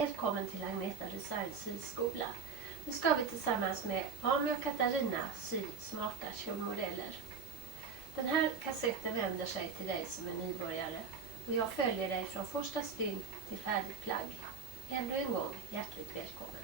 Välkommen till Agneta Design syskola. Nu ska vi tillsammans med Ami och Katarina sy smarta kjolmodeller. Den här kassetten vänder sig till dig som är nybörjare och jag följer dig från första stygn till färdigt plagg. Ännu en gång hjärtligt välkommen.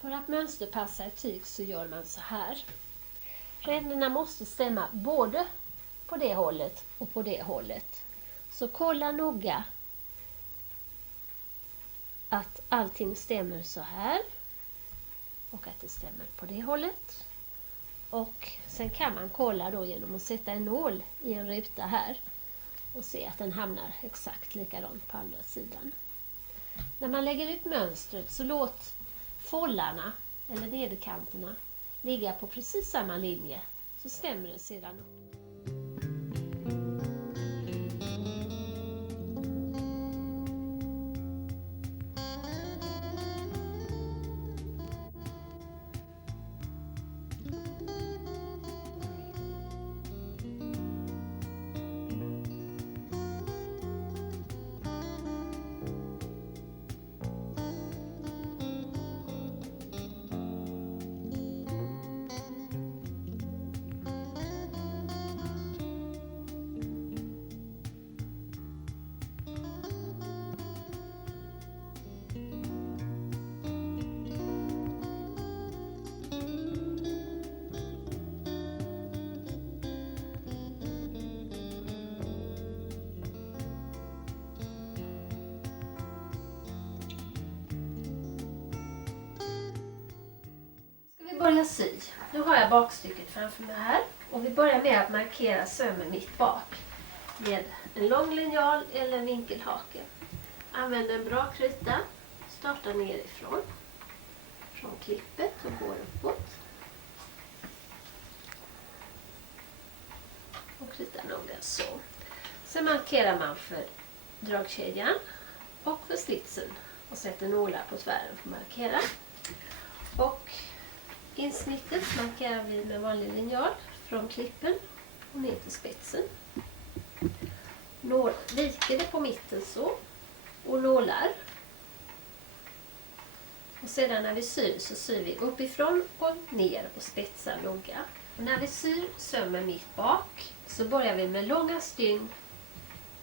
För att mönsterpassa ett tyg så gör man så här. Ränderna måste stämma både på det hållet och på det hållet. Så kolla noga att allting stämmer så här och att det stämmer på det hållet. Och sen kan man kolla då genom att sätta en nål i en ruta här och se att den hamnar exakt likadant på andra sidan. När man lägger ut mönstret så låt fållarna eller nederkanterna ligga på precis samma linje, så stämmer det sedan upp. Börja sy. Nu har jag bakstycket framför mig här och vi börjar med att markera sömmen mitt bak med en lång linjal eller en vinkelhake. Använd en bra krita, starta nerifrån från klippet och går uppåt och krita noga så. Sen markerar man för dragkedjan och för slitsen och sätter nålar på tvären för att markera. Och insnittet markerar vi med vanlig linjal från klippen och ner till spetsen. Viker det på mitten så och nålar. Och sedan när vi syr så syr vi uppifrån och ner och spetsar noga. Och när vi syr sömmen mitt bak så börjar vi med långa stygn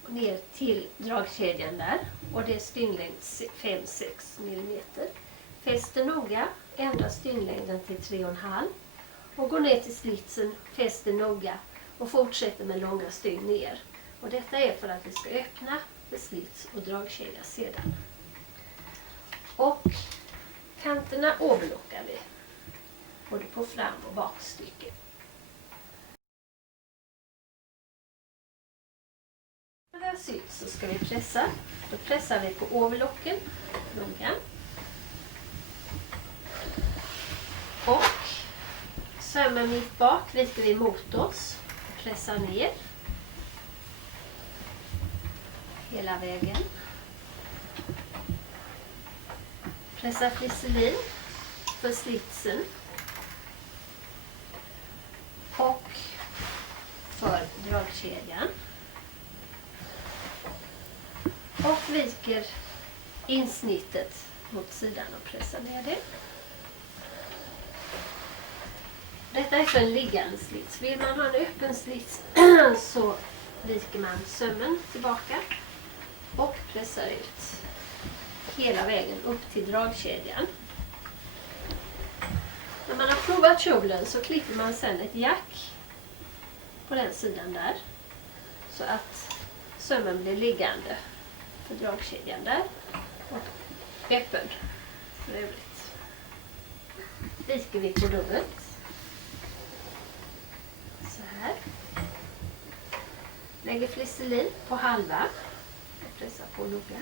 ner till dragkedjan där. Och det är stynglängd 5-6 mm. Fäster noga, ändra stynglängden till 3,5 och går ner till slitsen, fäster noga och fortsätter med långa stygn ner. Och detta är för att vi ska öppna för slits och dragkedja sedan. Och kanterna overlockar vi. både på fram- och bakstycket. När det har sytt så ska vi pressa. Då pressar vi på overlocken noga. Och sömmen mitt bak viker vi mot oss och pressar ner hela vägen. Pressa flisselin för slitsen och för dragkedjan. Och viker insnittet mot sidan och pressar ner det. Detta är för en liggande slits. Vill man ha en öppen slits så viker man sömmen tillbaka och pressar ut hela vägen upp till dragkedjan. När man har provat kjolen så klipper man sedan ett jack på den sidan där så att sömmen blir liggande för dragkedjan där och öppen för övrigt. Viker vi på dubbelt. Så här. Lägger flisselin på halva och pressar på noga.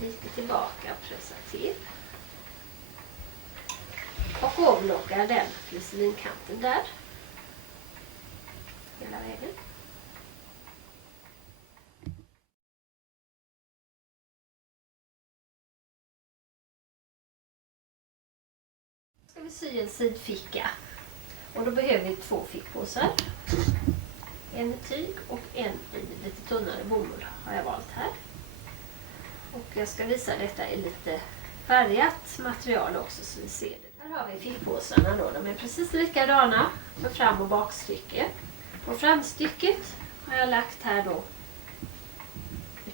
Viker tillbaka och pressar till. Och avlockar den flisselinkanten där. Hela vägen. Ska vi sy en sidficka. Och då behöver vi 2 fickpåsar. En i tyg och en i lite tunnare bomull har jag valt här. Och jag ska visa detta i lite färgat material också så vi ser det. Här har vi fickpåsarna då. De är precis likadana för fram- och bakstycke. På framstycket har jag lagt här då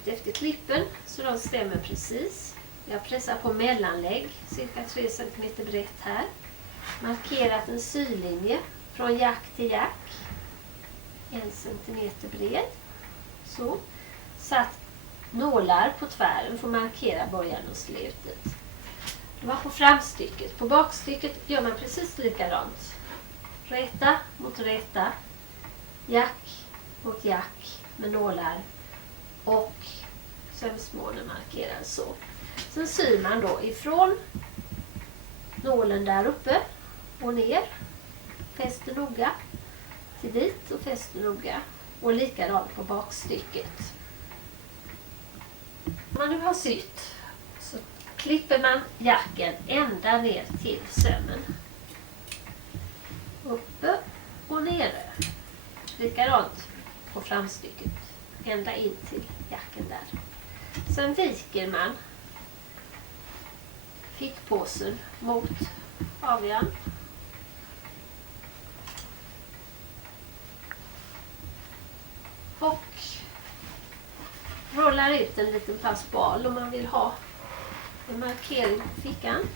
efter klippen så de stämmer precis. Jag pressar på mellanlägg cirka 3 cm brett här. Markerat en sylinje från jack till jack. 1 cm bred. Så. Satt nålar på tvären för att markera början och slutet. Det var på framstycket. På bakstycket gör man precis likadant. Räta mot räta. Jack mot jack med nålar. Och sömsmånen markerad så. Sen syr man då ifrån nålen där uppe och ner. Fäster noga till dit och fäster noga. Och likadant på bakstycket. Om man nu har sytt så klipper man jacken ända ner till sömmen. Uppe och nere. Likadant på framstycket. Ända in till jacken där. Sen viker man fickpåsen mot avian. Och rullar ut en liten fast bal om man vill ha en markering på fickan.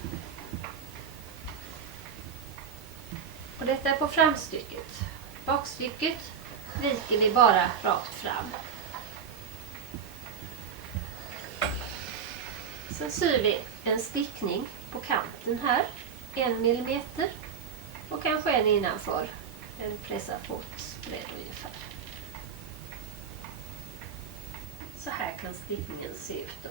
Och detta är på framstycket. Bakstycket viker vi bara rakt fram. Sen syr vi en stickning på kanten här. 1 millimeter. Och kanske en innanför. En pressad fotsbredd ungefär. Så här kan stickningen se ut då.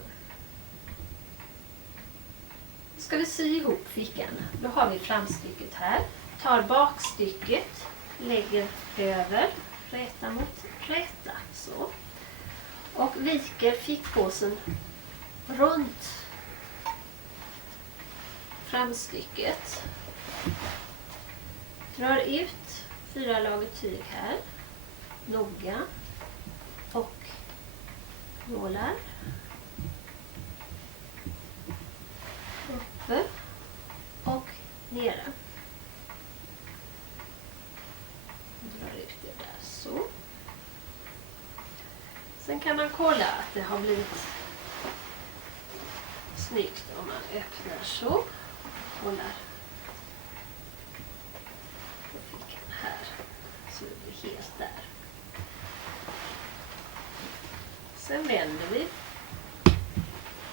Nu ska vi sy ihop fickan. Då har vi framstycket här. Tar bakstycket. Lägger över. Räta mot räta. Så. Och viker fickpåsen runt framstycket. Drar ut 4 lager tyg här. Noga. Och nålar. Uppe och nere. Drar ut det där så. Sen kan man kolla att det har blivit snyggt om man öppnar så. Kollar på fickan här så det blir helt där. Sen vänder vi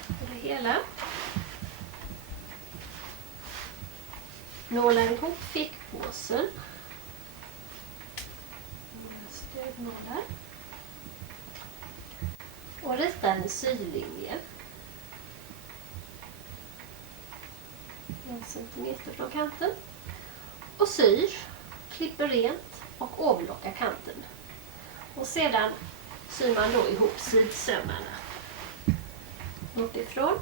på det hela. Nålar ihop fickpåsen. Några stödnålar. Och ritar en sylinje. 1 centimeter från kanten. Och syr, klipper rent och avlockar kanten. Och sedan syr man då ihop sidsömmarna. Uppifrån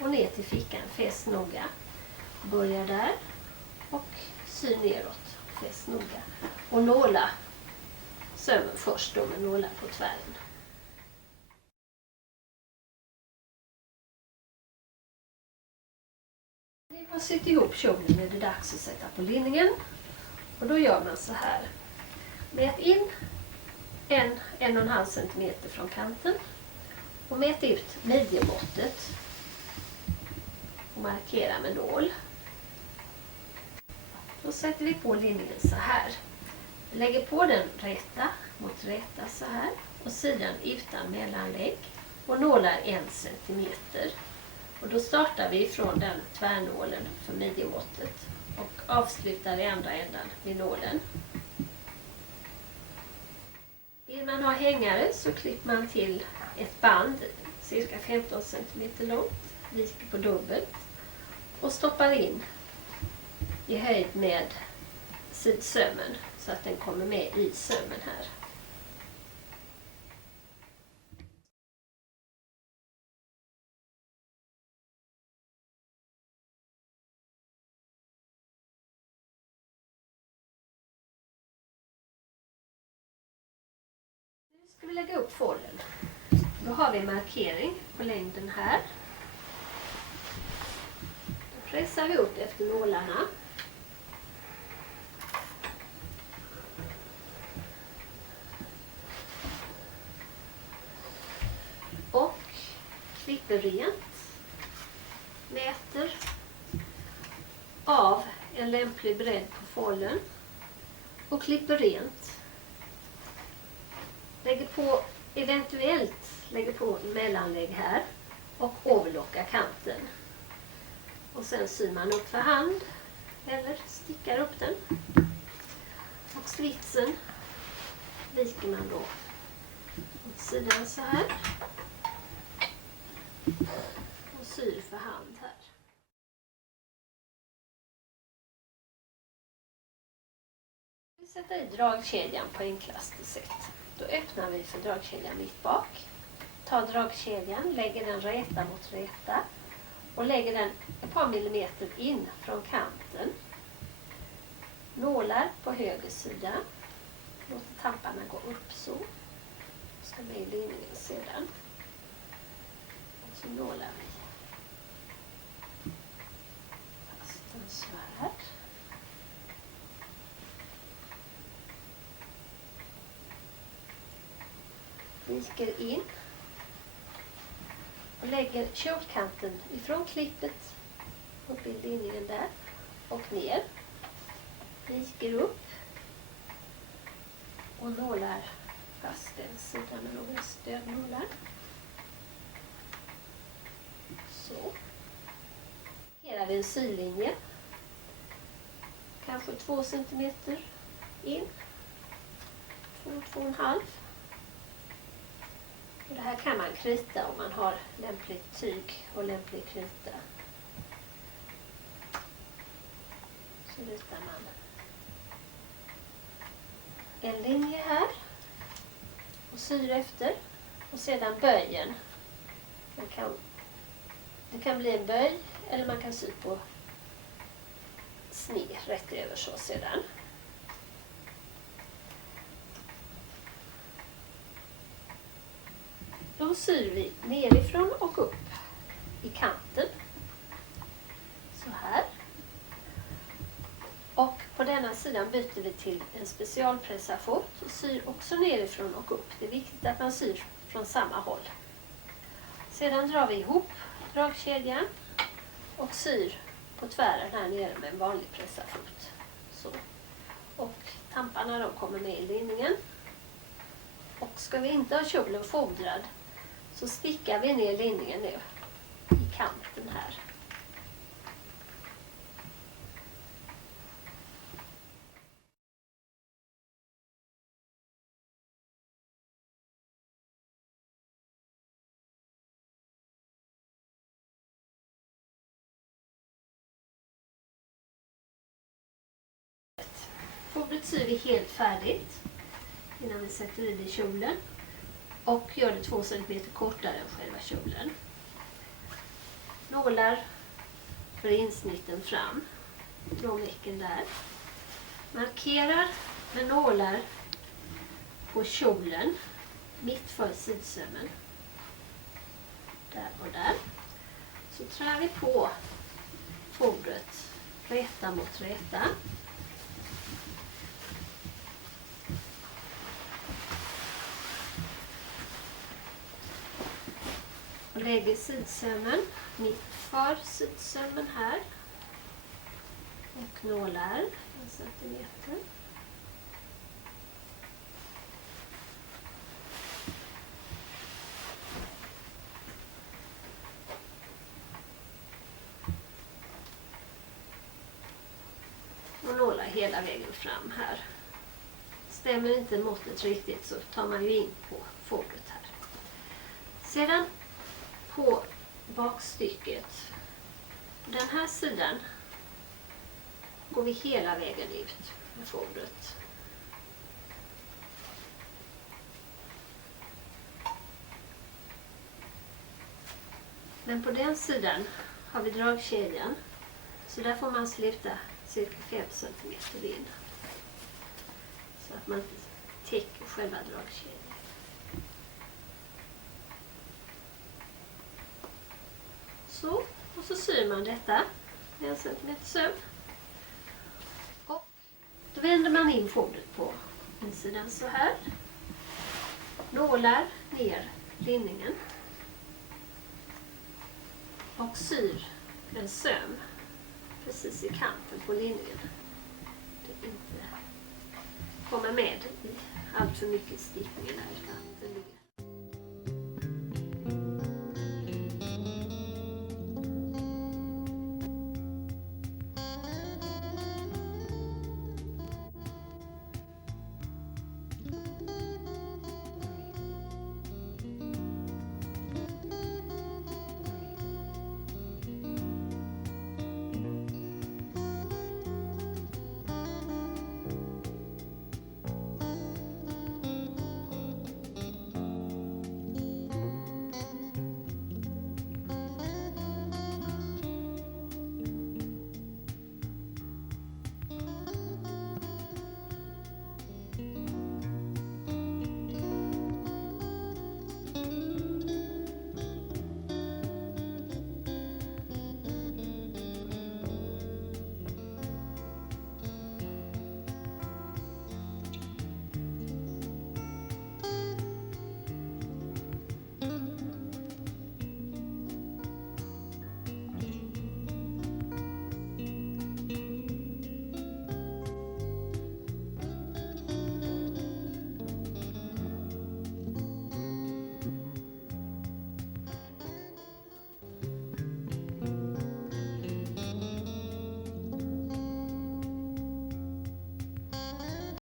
och ner till fickan, fäst noga. Börjar där och syr neråt, fäst noga. Och nåla sömmen först då med nålar på tvären. När man har sytt ihop kjolen är det dags att sätta på linningen. Och då gör man så här. Mät in 1,5 cm från kanten. Och mät ut midjemåttet. Och markera med nål. Då sätter vi på linningen så här. Vi lägger på den räta mot räta så här. Och sidan utan mellanlägg. Och nålar 1 cm. Och då startar vi från den tvärnålen för midjemåttet. Och avslutar i andra ändan vid nålen. Vill man ha hängare så klipper man till ett band cirka 15 cm långt. Viker på dubbelt. Och stoppar in i höjd med sidsömmen så att den kommer med i sömmen här. Nu ska vi lägga upp fållen. Då har vi markering på längden här. Då pressar vi upp efter nålarna. Och klipper rent. Mäter av en lämplig bredd på fållen. Och klipper rent. Lägger på mellanlägg här och avlockar kanten. Och sen syr man upp för hand eller stickar upp den. Och slitsen viker man då åt sidan så här. Och syr för hand här. Vi sätter i dragkedjan på enklaste sätt. Då öppnar vi för dragkedjan mitt bak. Tar dragkedjan, lägger den räta mot räta och lägger den ett par millimeter in från kanten. Nålar på höger sida. Låter tamparna gå upp så. Ska med i linningen sedan. Och så nålar vi fast en svärd. Viker in och lägger kjolkanten ifrån klippet upp i linningen där och ner. Viker upp och nålar fast den sidan med några stödnålar. Så. Här har vi en sylinje. Kanske 2 cm in. 2,5. Och det här kan man krita om man har lämpligt tyg och lämplig krita. Så ritar man en linje här och syr efter. Och sedan böjen. Det kan bli en böj eller man kan sy på sned rätt över så sedan. Då syr vi nerifrån och upp i kanten. Så här. Och på denna sidan byter vi till en specialpressarfot och syr också nerifrån och upp. Det är viktigt att man syr från samma håll. Sedan drar vi ihop dragkedjan och syr på tvären här nere med en vanlig pressarfot. Så. Och tamparna de kommer med i linningen. Och ska vi inte ha kjolen fodrad så stickar vi ner linningen nu i kanten här. Fodret syr vi helt färdigt innan vi sätter i det i kjolen. Och gör det 2 cm kortare än själva kjolen. Nålar för insnitten fram. Från vecken där. Markerar med nålar på kjolen mitt för sidsömmen. Där och där. Så trär vi på fodret räta mot räta. Och lägger sidsömmen mitt för sidsömmen här. Och nålar 1 cm. Och nålar hela vägen fram här. Stämmer inte måttet riktigt så tar man ju in på fodret här. Sedan på bakstycket, den här sidan går vi hela vägen ut med fodret. Men på den sidan har vi dragkedjan, så där får man sluta cirka 5 cm in. Så att man inte täcker själva dragkedjan. Så, och så syr man detta med 1 cm söm. Och då vänder man in fodret på insidan så här. Nålar ner linningen. Och syr en söm precis i kanten på linningen. Det inte kommer med i allt för mycket stickningar där.